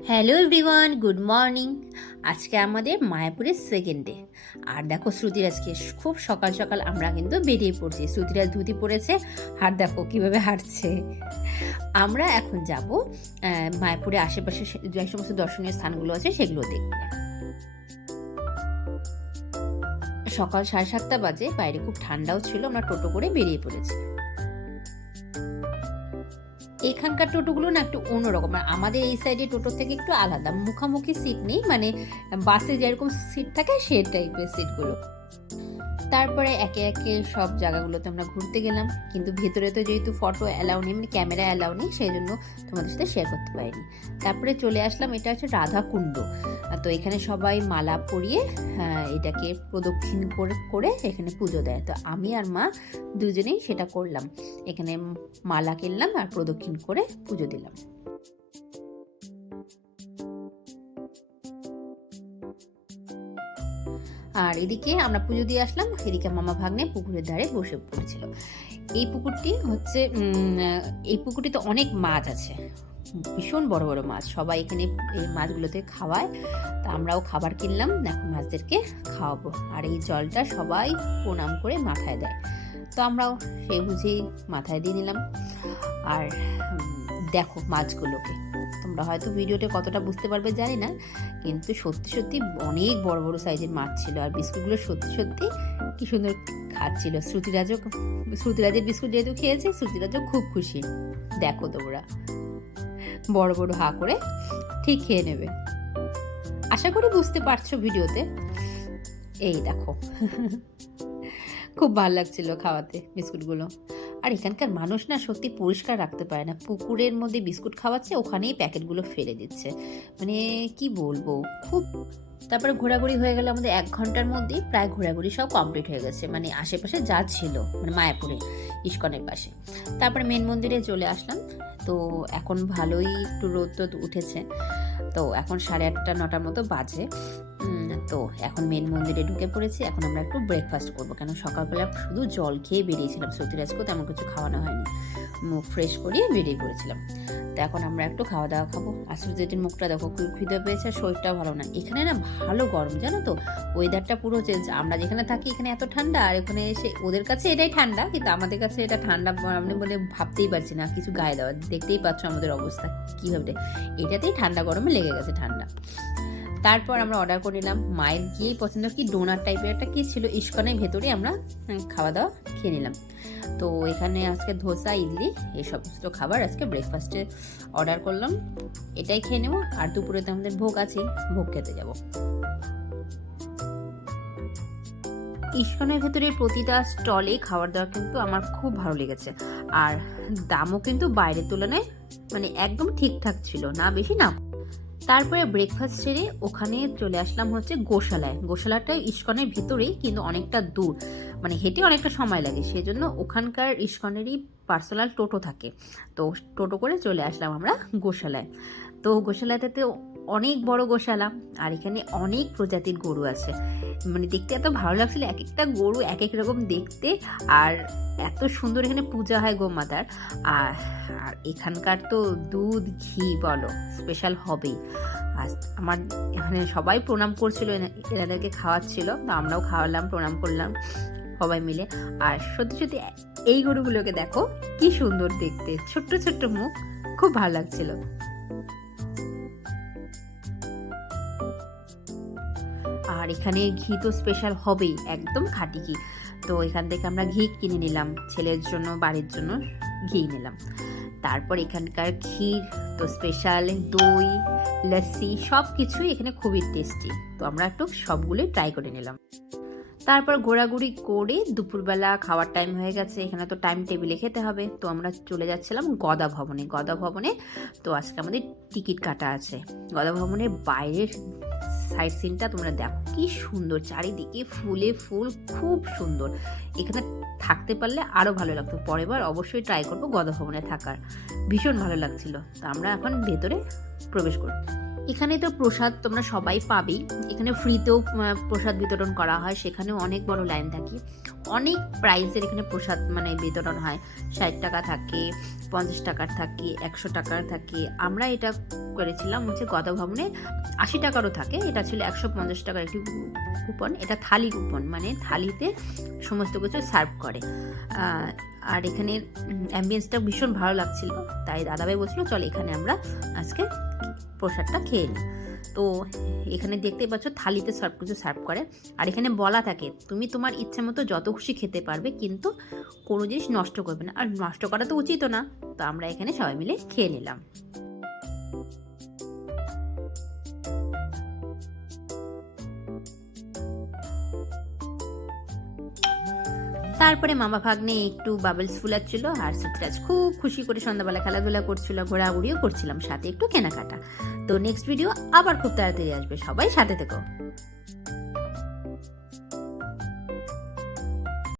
Hello everyone, good morning. আজকে আমাদের মায়াপুরের সেকেন্ড ডে। আর দেখো শ্রুতিরাজকে খুব সকাল সকাল আমরা কিন্তু বেরিয়ে পড়ছি। শ্রুতিরাজ ধুতি পড়েছে, আর দেখো কিভাবে হাঁটছে। আমরা এখন যাব মায়াপুরের আশেপাশে যে সমস্ত দর্শনীয় স্থানগুলো আছে সেগুলো দেখতে। সকাল 7:30 বাজে, বাইরে খুব ঠান্ডাও ছিল, আমরা টোটো করে বেরিয়ে পড়েছি। এখানকার টোটোগুলো না একটু অন্যরকম, মানে আমাদের এই সাইডে টোটো থেকে একটু আলাদা, মুখামুখি সিট নেই, মানে বাসে যেরকম সিট থাকে সেই টাইপের সিটগুলো। তারপরে একে একে সব জায়গাগুলোতে আমরা ঘুরতে গেলাম, কিন্তু ভেতরে তো যেহেতু ফটো অ্যালাউ নেই, মানে ক্যামেরা অ্যালাউ নেই, সেই জন্য তোমাদের সাথে শেয়ার করতে পারিনি। তারপরে চলে আসলাম, এটা হচ্ছে রাধা কুণ্ড। তো এখানে সবাই মালা পরিয়ে এটাকে প্রদক্ষিণ করে করে এখানে পুজো দেয়। তো আমি আর মা দুজনেই সেটা করলাম, এখানে মালা কিনলাম আর প্রদক্ষিণ করে পুজো দিলাম। আর এদিকে আমরা পুজো দিয়ে আসলাম, এদিকে মামা ভাগ্নে পুকুরের ধারে বসে পড়েছিল। এই পুকুরটি হচ্ছে এই পুকুরটিতে অনেক মাছ আছে, ভীষণ বড় বড় মাছ। সবাই এখানে এই মাছগুলোতে খাওয়ায়, তা আমরাও খাবার কিনলাম, এখন মাছদেরকে খাওয়াবো। আর এই জলটা সবাই প্রণাম করে মাথায় দেয়, তো আমরাও সেই বুঝেই মাথায় দিয়ে নিলাম। আর দেখো মাছগুলোকে, তোমরা হয়তো ভিডিওতে কতটা বুঝতে পারবে জানি না, কিন্তু সত্যি সত্যি অনেক বড় বড় সাইজের মাছ ছিল। আর বিস্কুটগুলো সত্যি সত্যি কি সুন্দর খাচ্ছিল। শ্রুতিরাজের বিস্কুট যেহেতু খেয়েছে, শ্রুতিরাজও খুব খুশি। দেখো তোমরা, বড় বড় হা করে ঠিক খেয়ে নেবে, আশা করি বুঝতে পারছো ভিডিওতে। এই দেখো খুব ভালো লাগছিল খাওয়াতে বিস্কুটগুলো। আর এখানকার মানুষ না সত্যি পরিষ্কার রাখতে পারে না, পুকুরের মধ্যে বিস্কুট খাওয়াচ্ছে, ওখানেই প্যাকেটগুলো ফেলে দিচ্ছে, মানে কি বলবো খুব। তারপরে ঘোরাঘুরি হয়ে গেল আমাদের 1 ঘন্টার মধ্যেই, প্রায় ঘোরাঘুরি সব কমপ্লিট হয়ে গেছে, মানে আশেপাশে যা ছিল, মানে মায়াপুরে ইস্কনের পাশে। তারপরে মেন মন্দিরে চলে আসলাম। তো এখন ভালোই একটু রোদ উঠেছে, তো এখন 8:30-9টার মতো বাজে। তো এখন মেন মন্দিরে ঢুকে পড়েছি। এখন আমরা একটু ব্রেকফাস্ট করবো, কেন সকালবেলা শুধু জল খেয়ে বেরিয়েছিলাম, শ্রুতিরাজকেও তেমন কিছু খাওয়ানো হয়নি, মুখ ফ্রেশ করিয়ে বেরিয়ে পড়েছিলাম। তো এখন আমরা একটু খাওয়া দাওয়া খাবো। আর শ্রুতির মুখটা দেখো, খিদে পেয়েছে, শরীরটাও ভালো না। এখানে না ভালো গরম, জানো তো, ওয়েদারটা পুরো চেঞ্জ। আমরা যেখানে থাকি এখানে এত ঠান্ডা, আর এখানে এসে ওদের কাছে এটাই ঠান্ডা, কিন্তু আমাদের কাছে এটা ঠান্ডা আমি বলে ভাবতেই পারছি না কিছু গায়ে দেওয়া। দেখতেই পাচ্ছ আমাদের অবস্থা কীভাবে, এটাতেই ঠান্ডা গরমে লেগে গেছে ঠান্ডা। তারপর আমরা অর্ডার করে নিলাম, মায়ের গিয়েই পছন্দ কি ডোনাট টাইপের একটা কি ছিল, ইস্কনের ভেতরে আমরা খাওয়া দাওয়া খেয়ে নিলাম। তো এখানে আজকে ধোসা, ইডলি, এই সমস্ত খাবার আজকে ব্রেকফাস্টে অর্ডার করলাম, এটাই খেয়ে নেবো। আর দুপুরে তো আমাদের ভোগ আছেই, ভোগ খেতে যাব। ইস্কনের ভেতরে প্রতিটা স্টলে খাবার দাওয়া কিন্তু আমার খুব ভালো লেগেছে, আর দামও কিন্তু বাইরের তুলনায় মানে একদম ঠিকঠাক ছিল, না বেশি না। তারপরে ব্রেকফাস্ট সেরে ওখানে চলে আসলাম হচ্ছে গোশালায়। গোশালাটা ইস্কনের ভিতরেই, কিন্তু অনেকটা দূর, মানে হেঁটে অনেকটা সময় লাগে, সেজন্য ওখানকার ইস্কনেরই পার্সোনাল টোটো থাকে। তো টোটো করে চলে আসলাম আমরা গোশালায়। তো গোশালাতে তো অনেক বড় গোশালা, আর এখানে অনেক প্রজাতির গরু আছে, মানে দেখতে এত ভালো লাগছিল, এক একটা গরু এক এক রকম দেখতে, আর এত সুন্দর এখানে পূজা হয় গোমাতার। আর আর এখানকার তো দুধ ঘি বলো স্পেশাল হবেই। আর আমার এখানে সবাই প্রণাম করছিল, এনাদেরকে খাওয়াচ্ছিল, তো আমরাও খাওয়ালাম, প্রণাম করলাম সবাই মিলে। আর সত্যি সত্যি এই গরুগুলোকে দেখো কি সুন্দর দেখতে, ছোট্ট ছোট্ট মুখ, খুব ভালো লাগছিল। আর এখানে ঘি তো স্পেশাল হবেই, একদম খাঁটি ঘি। তো এখান থেকে আমরা ঘি কিনে নিলাম, ছেলের জন্য, বাড়ির জন্য ঘি নিলাম। তারপর এখানকার ক্ষীর তো স্পেশাল, দই, লস্যি সব কিছুই এখানে খুবই টেস্টি। তো আমরা একটু সবগুলোই ট্রাই করে নিলাম। তারপর ঘোরাঘুরি করে দুপুরবেলা খাওয়ার টাইম হয়ে গেছে, এখানে তো টাইম টেবিলে খেতে হবে। তো আমরা চলে যাচ্ছিলাম গদা ভবনে। তো আজকে আমাদের টিকিট কাটা আছে। গদা ভবনের বাইরের সাইড সিনটা তোমরা দেখো কি সুন্দর, চারিদিকে ফুলে ফুল, খুব সুন্দর। এখানে থাকতে পারলে আরও ভালো লাগতো, পরের বার অবশ্যই ট্রাই করবো গদা ভবনে থাকার, ভীষণ ভালো লাগছিল। তো আমরা এখন ভেতরে প্রবেশ করি। এখানে তো প্রসাদ তোমরা সবাই পাবেই, এখানে ফ্রিতেও প্রসাদ বিতরণ করা হয়, সেখানেও অনেক বড় লাইন থাকে, অনেক প্রাইসের এখানে প্রসাদ মানে বিতরণ হয়। 60 টাকা থাকে, 50 টাকার থাকে, 100 টাকার থাকে। আমরা এটা করেছিলাম হচ্ছে গদা ভবনে, 80 টাকারও থাকে, এটা ছিল 150 টাকার একটি কুপন। এটা থালি কুপন, মানে থালিতে সমস্ত কিছু সার্ভ করে। আর এখানে অ্যাম্বিয়েন্সটা ভীষণ ভালো লাগছিল, তাই দাদাভাই বলছিল চল এখানে আমরা আজকে প্রসাদটা খেয়ে নিই। তো এখানে দেখতেই পাচ্ছ থালিতে সব কিছু সার্ভ করে, আর এখানে বলা থাকে তুমি তোমার ইচ্ছা মতো যত খুশি খেতে পারবে, কিন্তু কোনো জিনিস নষ্ট করবে না, আর নষ্ট করা তো উচিতও না। তো আমরা এখানে সবাই মিলে খেয়ে নিলাম। তারপরে মামা ভাগ্নে একটু বাবলস ফুলাচ্ছিল, আর সিটরাজ খুব খুশি করে সন্ধ্যাবেলা খেলাধুলা করছিল, ঘোরাঘুরিও করছিলাম, সাথে একটু কেনাকাটা। তো নেক্সট ভিডিও আবার খুব তাড়াতাড়ি আসবে, সবাই সাথে থেকো।